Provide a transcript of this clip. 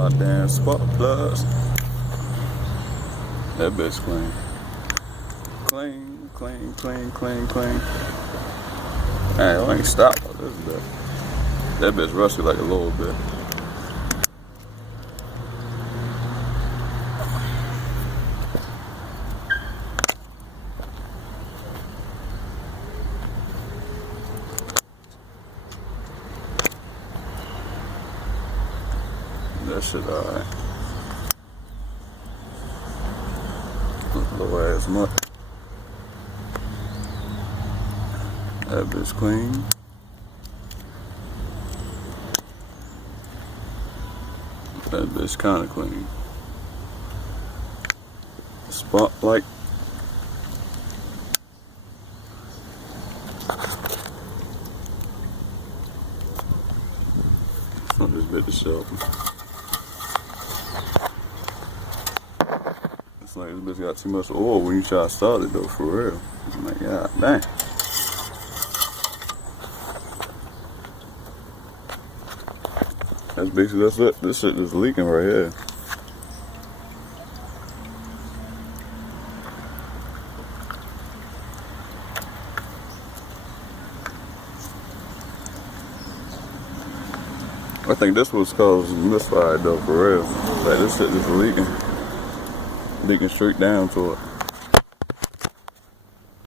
my damn spark plugs. That bitch clean. Clean, clean, clean, clean, clean. Man, I ain't stop with this bitch. That bitch rusty like a little bit. That shit alright. Little ass mutt. That bitch clean. That bitch kinda clean. Spotlight. On this bit itself. It's like this bitch got too much oil when you try to start it though, for real. I'm like, god dang. That's basically, that's it. This shit is leaking right here. I think this was causing misfire though, for real. Like this shit is leaking straight down to it.